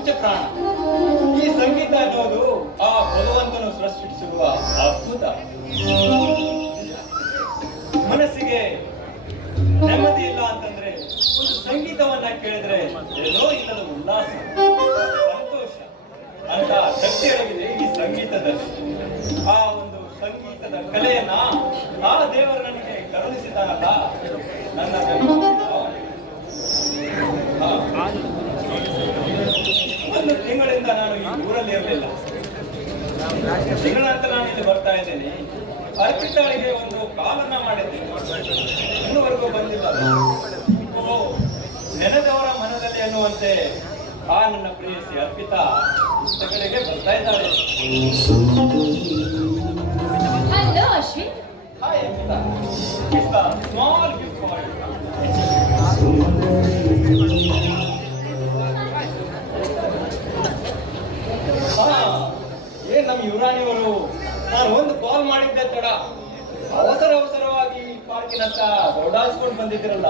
ಪಂಚಪ್ರಾಣ. ಈ ಸಂಗೀತ ಅನ್ನೋದು ಆ ಭಗವಂತನು ಸೃಷ್ಟಿಸಿರುವ ಅದ್ಭುತ. ಮನಸ್ಸಿಗೆ ನೆಮ್ಮದಿ ಇಲ್ಲ ಅಂತಂದ್ರೆ ಒಂದು ಸಂಗೀತವನ್ನ ಕೇಳಿದ್ರೆ ಏನೋ ಇಲ್ಲದ ಉಲ್ಲಾಸ, ಸಂತೋಷ ಅಂತ ಶಕ್ತಿ ಅಡಗಿದೆ ಈ ಸಂಗೀತದಲ್ಲಿ. ಆ ಒಂದು ಸಂಗೀತದ ಕಲೆಯನ್ನ ಆ ದೇವರು ನನಗೆ ಕರುಣಿಸಿದಾನಲ್ಲ, ನನ್ನ ಒಂದು ತಿಂಗಳಿಂದ ನಾನು ಈ ಊರಲ್ಲಿ ಇರಲಿಲ್ಲ. ತಿಂಗಳ ನಂತರ ನಾನು ಇಲ್ಲಿ ಬರ್ತಾ ಇದ್ದೇನೆ. ಅರ್ಪಿತಾಳಿಗೆ ಒಂದು ಕಾಲನ್ನ ಮಾಡಿದ್ದೇನೆ, ಇನ್ನುವರೆಗೂ ಬಂದಿಲ್ಲ. ನೆನೆದವರ ಮನದಲ್ಲಿ ಅನ್ನುವಂತೆ ಆ ನನ್ನ ಪ್ರೇಯಸಿ ಅರ್ಪಿತಾ ಪುಸ್ತಕಗಳಿಗೆ ಬರ್ತಾ ಇದ್ದಾಳೆ. Hello Ashwin. Hi Arpita, small gift for you. ಏನ್ ನಮ್ಮ ಯುವರಾಣಿಯವರು, ನಾನು ಒಂದು ಕಾಲ್ ಮಾಡಿದ್ದೆ ತಡ, ಅವಸರವಾಗಿ ಪಾರ್ಕಿನತ್ತ ಓಡಾಡ್ಸ್ಕೊಂಡು ಬಂದಿದ್ದೀರಲ್ಲ,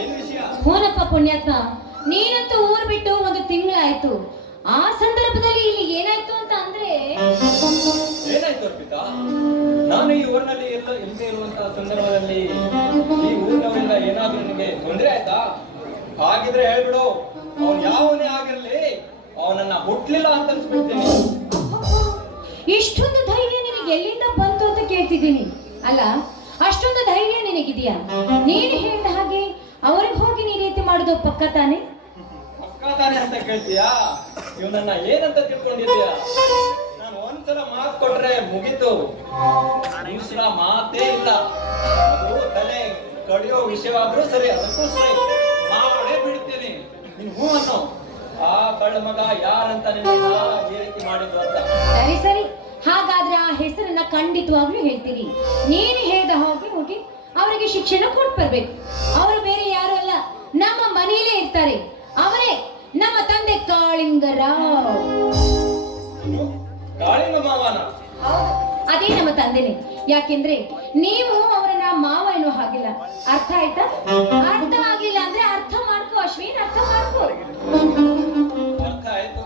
ಏನ್ ವಿಷಯ? ಹೋನಪ್ಪ ಪುಣ್ಯಾತ್ಮ, ನೀನಂತೂ ಊರ್ ಬಿಟ್ಟು ಒಂದು ತಿಂಗಳಾಯ್ತು. ಆ ಸಂದರ್ಭದಲ್ಲಿ ಇಲ್ಲಿ ಏನಾಯ್ತು ಅಂತ ಅಂದ್ರೆ ಏನಾಯ್ತು ಅರ್ಪಿತಾ? ನಾನು ಈ ಊರಿನಲ್ಲಿ ಇಲ್ಲದೆ ಇರುವಂತಹ ಸಂದರ್ಭದಲ್ಲಿ ಈ ಊರಿನವರಿಂದ ಏನಾದ್ರೂ ನಿನಗೆ ತೊಂದರೆ ಆಯ್ತಾ? ಹಾಗಿದ್ರೆ ಹೇಳ್ಬಿಡು, ಅವನ್ ಯಾವನೇ ಆಗಿರ್ಲಿ ಅವನನ್ನ ಹುಟ್ಲಿಲ್ಲ ಅಂತ ಅನ್ಸ್ಬಿಡ್ತೀನಿ. ಇಷ್ಟೊಂದು ಧೈರ್ಯ ನಿನಗೆ ಎಲ್ಲಿಂದ ಬಂತು ಅಂತ ಕೇಳ್ತಿದ್ದೀನಿ. ಅಲ್ಲ, ಅಷ್ಟೊಂದು ಧೈರ್ಯ ನಿನಗಿದೆಯಾ? ನೀನು ಹೇಳಿದ ಹಾಗೆ ಅವ್ರಿಗೆ ಹೋಗಿ ನೀ ರೀತಿ ಮಾಡೋದು ಪಕ್ಕ ತಾನೆ? ಪಕ್ಕ ತಾನೆ ಅಂತ ಕೇಳ್ತೀಯಾ? ಇವನನ್ನ ಏನಂತ ತಿಳ್ಕೊಂಡಿದ್ಯಾ? ನಾನು ಒಂದ್ಸಲ ಮಾತು ಕೊಟ್ರೆ ಮುಗೀತು, ನಿಮಿಷ ಮಾತೇ ಇಲ್ಲ. ಅದು ತಲೆ ಕಡಿಯೋ ವಿಷಯವಾದ್ರೂ ಸರಿ, ಅದಕ್ಕೂ ಸರಿ ಮಾಡೇ ಬಿಡ್ತೀನಿ. ನೀನ್ ಹೂ ಅನ್ನೋ ಆ ಕಳ್ಳ ಮಗ ಯಾರಂತ ನಿನ್ನ ಈ ರೀತಿ ಮಾಡಿದ್ದು ಅಂತ. ಸರಿ ಸರಿ, ಹಾಗಾದ್ರೆ ಆ ಹೆಸರನ್ನ ಖಂಡಿತವಾಗ್ಲೂ ಹೇಳ್ತೀರಿ. ನೀನು ಹೇಳಿದ ಹಾಗೆ ಹೋಗಿ ಅವರಿಗೆ ಶಿಕ್ಷಣ ಕೊಟ್ಟು ಬರ್ಬೇಕು. ಅವರು ಬೇರೆ ಯಾರು ಅಲ್ಲ, ನಮ್ಮ ಮನೆಯಲ್ಲೇ ಇರ್ತಾರೆ. ಅವರೇ ನಮ್ಮ ತಂದೆ ಕಾಳಿಂಗರಾವ್. ಕಾಳಿಂಗ ಮಾವನ? ಅದೇ ನಮ್ಮ ತಂದೆನೆ. ಯಾಕೆಂದ್ರೆ ನೀವು ಅವರನ್ನ ಮಾವ ಎನ್ನುವ ಹಾಗಿಲ್ಲ. ಅರ್ಥ ಆಯ್ತಾ? ಅರ್ಥ ಆಗಿಲ್ಲ ಅಂದ್ರೆ ಅರ್ಥ ಮಾಡ್ಕೋ ಅಶ್ವಿನ್, ಅರ್ಥ ಮಾಡ್ಕೋ. ಅರ್ಥ ಆಯ್ತು.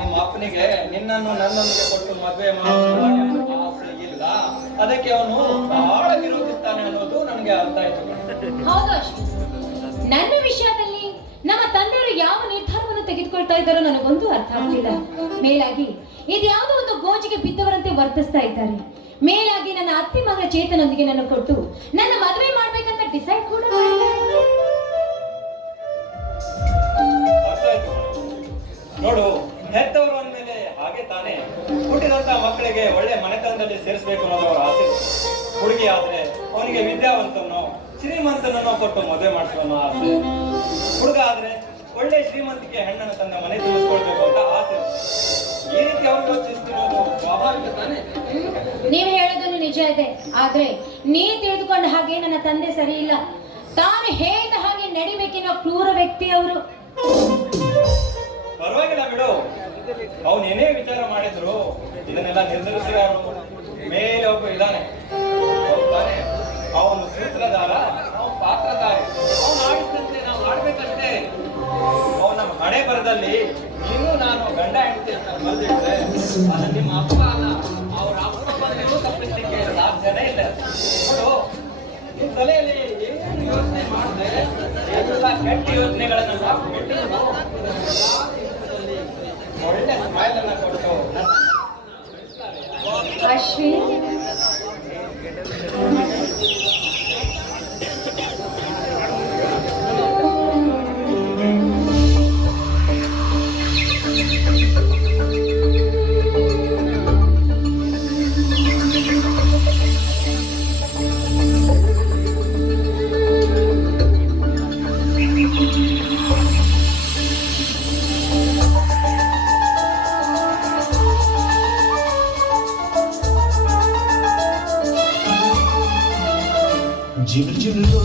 ನಿಮ್ಮ ಅಪ್ಪನಿಗೆ ನಿನ್ನನ್ನು ನನ್ನೊಂದಿಗೆ ಕೊಟ್ಟು ಮದುವೆ ಮಾಡುವ ಆಸೆ ಇಲ್ಲ, ಅದಕ್ಕೆ ಅವನು ಬಹಳ ವಿರೋಧಿಸ್ತಾನೆ ಅನ್ನೋದು ನನಗೆ ಅರ್ಥ ಆಯ್ತು. ಹೌದು ಅಶ್ವಿನ್, ನನ್ನ ವಿಷಯದಲ್ಲಿ ನಮ್ಮ ತಂದೆಯವರು ಯಾವ ನಿರ್ಧಾರವನ್ನು ತೆಗೆದುಕೊಳ್ತಾ ಇದ್ದಾರೋ ನನಗೊಂದು ಅರ್ಥ ಆಗ್ತಿಲ್ಲ. ಮೇಲಾಗಿ ಇದ್ಯಾವುದೋ ಒಂದು ಗೋಜಿಗೆ ಬಿದ್ದವರಂತೆ ವರ್ತಿಸ್ತಾ ಇದ್ದಾರೆ. ಮೇಲಾಗಿ ನನ್ನ ಅತ್ತಿ ಮಗಳ ಚೇತನೊಂದಿಗೆ ನನ್ನ ಕೊಟ್ಟು ನನ್ನ ಮದುವೆ ಮಾಡ್ಬೇಕಂತ ಡಿಸೈಡ್ ಕೂಡ ಮಾಡಿದ್ದಾರೆ. ನೋಡು, ಹೆತ್ತವರು ಅಂದ್ಮೇಲೆ ಹಾಗೆ ತಾನೇ, ಹುಟ್ಟಿದಂತ ಮಕ್ಕಳಿಗೆ ಒಳ್ಳೆ ಮನೆತನದಲ್ಲಿ ಸೇರಿಸಬೇಕು ಅನ್ನೋದು ಅವರ ಆಸೆ. ಹುಡುಗಿ ಆದ್ರೆ ಅವನಿಗೆ ವಿದ್ಯಾವಂತನೋ ಶ್ರೀಮಂತನೋ ಕೊಟ್ಟು ಮದುವೆ ಮಾಡಿಸೋ ಆಸೆ. ಹುಡುಗ ಆದ್ರೆ ಒಳ್ಳೆ ಶ್ರೀಮಂತಿಕೆ ಹೆಣ್ಣನ್ನು ತನ್ನ ಮನೆ ತಿಳಿಸ್ಕೊಳ್ಬೇಕು ಅಂತ ಆಸೆ. ಈ ರೀತಿ ಅವ್ರು ಯೋಚಿಸ್ತಿರೋದು ಸ್ವಾಭಾವಿಕ ತಾನೇ. ನೀವು ಹೇಳೋದು ನಿಜ ಇದೆ, ಆದ್ರೆ ನೀ ತಿಳಿದುಕೊಂಡ ಹಾಗೆ ನನ್ನ ತಂದೆ ಸರಿ ಇಲ್ಲ. ತಾನು ಹೇಳಿದ ಹಾಗೆ ನಡಿಬೇಕೆನ್ನೋ ಕ್ರೂರ ವ್ಯಕ್ತಿ ಅವರು. ಪರವಾಗಿಲ್ಲ ಬಿಡು, ಅವನು ಏನೇ ವಿಚಾರ ಮಾಡಿದ್ರು ಇದನ್ನೆಲ್ಲ ನಿರ್ಧರಿಸಿ ಮೇಲೆ ಒಬ್ಬ ಇದ್ದಾನೆ. ಅವನು ಸೂತ್ರಧಾರ, ಅವನು ಪಾತ್ರಧಾರಿ. ಅವನು ಆಡಿದಂತೆ ನಾವು ಆಡ್ಬೇಕಷ್ಟೇ. ಅವನ ಹಣೆ ಬರದಲ್ಲಿ ನೀನು ನಾನು ಗಂಡ ಹೆಂಡತಿ ಅಂತ ಬಂದಿದ್ರೆ ಅದು ನಿಮ್ಮ ಅಪ್ಪ ಅಲ್ಲ, ಅವ್ರ ಅಪ್ಪ ಬಂದು ತಪ್ಪಿಸ್ಲಿಕ್ಕೆ ಸಾಧ್ಯನೇ ಇಲ್ಲ. ನೋಡು, ನಿನ್ನ ತಲೆಯಲ್ಲಿ ಏನು ಯೋಚನೆ ಮಾಡಿದ್ರೆ ಎಲ್ಲ ಕೆಟ್ಟ ಯೋಚನೆಗಳನ್ನ ಬಿಟ್ಟು ಒಳ್ಳೆ ಸ್ಮೈಲ್ ಅನ್ನ ಕೊಟ್ಟು ಅಶ್ವಿನ್, ಜಿಲು ಜಿಲು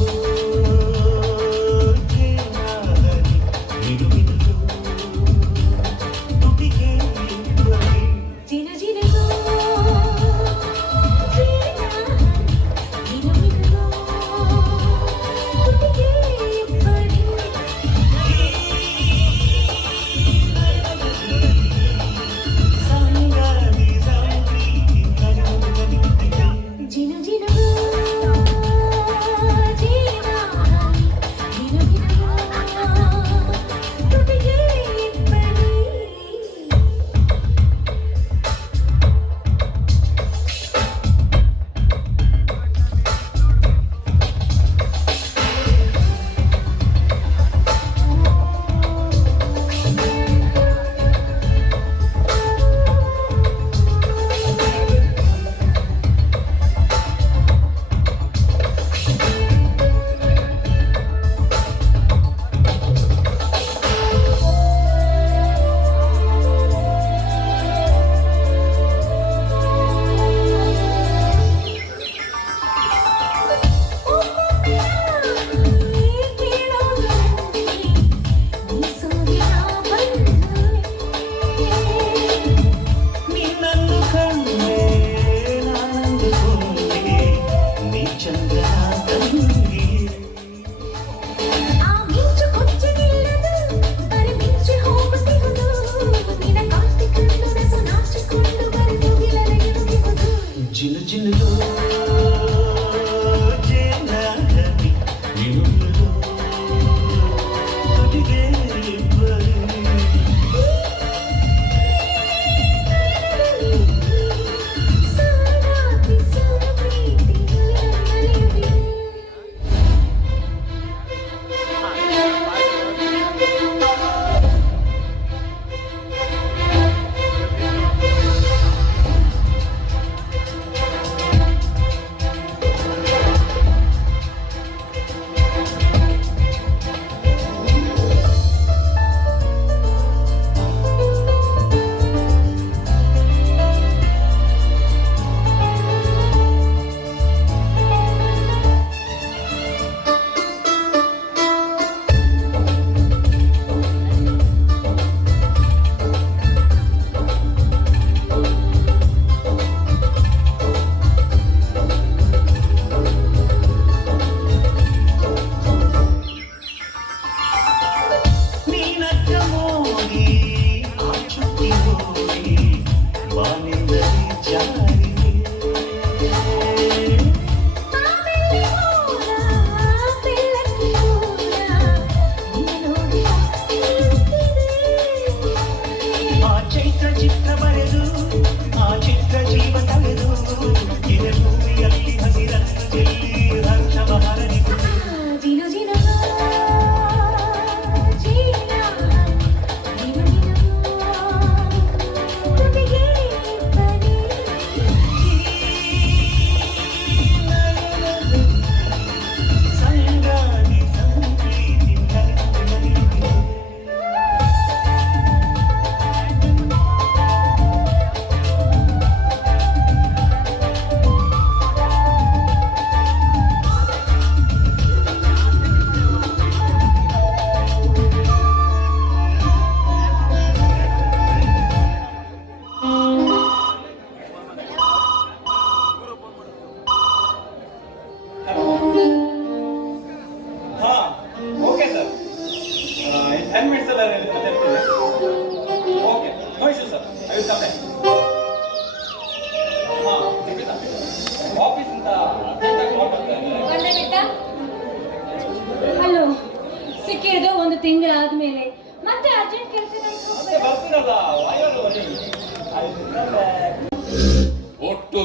ಚಂದ್ರ ತಂಗಿ ಆ ಮಿಂಚು ಕೊಚ್ಚಿ ನಿಲ್ಲದು ಬರಿ ಮಿಂಚಿ ಹೋಗುತ್ತಿರುವುದು ನಿನ್ನ ಕಾಂತಿ ಕಂಡು ರಸು ನಾಚಿಕೊಂಡು ಬರೆದು ಗಿಲರೆಯುವುದು ಜಿಲು ಜಿಲು ಜೇನಾಗಲಿ ನಿಲುಲು ತುಟಿಗೆ ಬರಿ ಸಾರಾತಿ ಸಾಪ್ರೀತಿ ನಲಿಯುವೆ ನೀನಕ್ಕ ಮೋಗಿ ಆ ಚುಕ್ಕಿ ಹೋಗಿ ಬಾನಿಂದಲೇ ಜಾರಿಗೆ ಆಮೇಲೆ ಮೋಡ ಬೆಳಕಿ ಮೋಡ ನಿನ್ನ ನೋಡಿ ನಿಂತಿದೆ ಆ ಚೈತ್ರ ಚಿತ್ರ ಬರೆದು ಆ ಚಿತ್ರ ಜೀವ ತಳೆದು ಇದೇ ಭೂಮಿಯಲ್ಲಿ ಹಸಿರನ್ನು ಚೆಲ್ಲಿ ಹರ್ಷವ ಹರಡಿತು ದಿನ ದಿನ ಜೀನ ದಿನ ದಿನ ತುಟಿಗೆ ಬನ್ನಿ ಸಂಗಾತಿ ಸಂಪ್ರೀತಿ ಕರೆದು ಹಾ ಓಕೆ ಸರ್ 10 ಮಿನಿಟ್ಸ್ ಅಲ್ಲಿ okay no issue sir I will come back ಹಾ ಆಫೀಸ್ ಅಂತ ಅರ್ಜೆಂಟಾಗಿ ಕಾಲ್ ಬರ್ತಾ ಇದೆ ಬಂದೆ ಬಿಟ್ಟ ಅಲ್ಲೋ ಸಿಕ್ಕಿರೋದು ಒಂದು ತಿಂಗಳಾದ್ಮೇಲೆ ಮತ್ತೆ ಅರ್ಜೆಂಟ್ ಕೆಲಸ ಮತ್ತೆ ಬರ್ತೀರಲ್ಲ ವಾಯು ಒಟ್ಟು